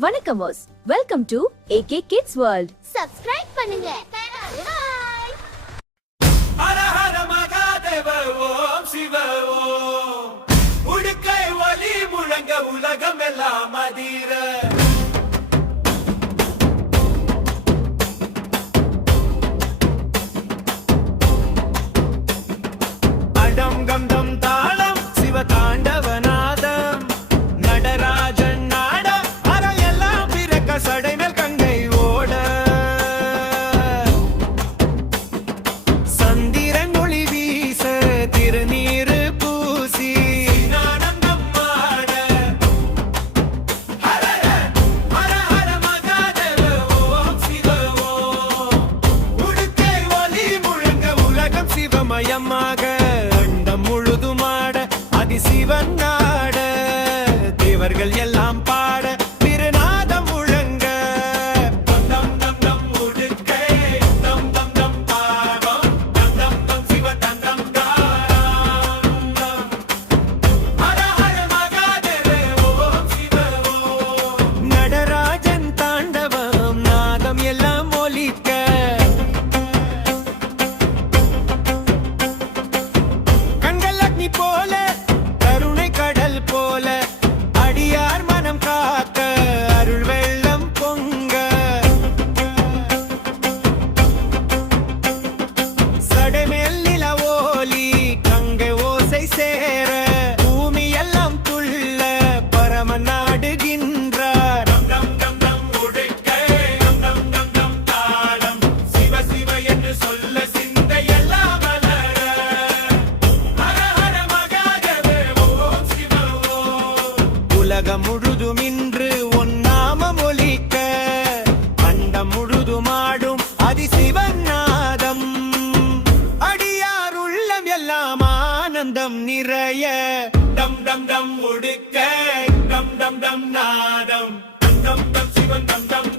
வணக்கமோஸ், welcome to AK Kids World. Subscribe பண்ணுங்க. ஹர ஹர மகாதேவ ஓம் சிவ ஓம். உடுக்கை ஒலி முழங்க உலகம் எல்லாம் அதிர. அடம் கந்தம் தாளம் சிவ தாண்டவநாதம் நடராஜன் நாட அற எல்லாம் பிறக்க சடைமேல் கங்கை ஓட சந்திரன் ஒளி வீச திருநீரு பூசி ஆனந்தம் மாட ஹர ஹர ஹர மகாதேவ ஓம் சிவ ஓம். உடுக்கை ஒலி முழங்க உலகம் சிவமயமாக அண்டம் முழுதுமாட அதிசிவன் நாட தேவர்கள் எல்லாம் பாட திருநாதம் முழங்க தம் தம் தம் உடுக்கை தம் தம் தம் தாகம் தம் தம் தம் சிவ தம் தம் தாரம் ஹர ஹர மகாதேவ ஓம் சிவ ஓம். நடராஜன் தாண்டவம் நாதம் எல்லாம் ஒலிக்க கண்கள் அக்னி போல கருணை கடல் போல அடியார் மனம் காக்க அருள் வெள்ளம் பொங்க சடைமேல் நில ஓலி கங்கை ஓசை சேர பூமி எல்லாம் துள்ள பரம நாடுகின்றார் டம் டம் டம் டம் உடுக்கை டம் டம் டம் டம் தாளம் சிவ சிவ என்று சொல்ல சிந்தை எல்லாம் வளர ஹர ஹர மகாதேவ ஓம் சிவ ஓம். உலகம் முழுதும் இன்று ஒன்னாமம் ஒலிக்க அண்டம் முழுதுமாடும் அதிசிவன் நாதம் அடியார் உள்ளம் எல்லாம் ஆனந்தம் நிறைய டம் டம் டம் உடுக்க டம் டம் டம் நாதம் டம் டம் டம் சிவன் டம் டம்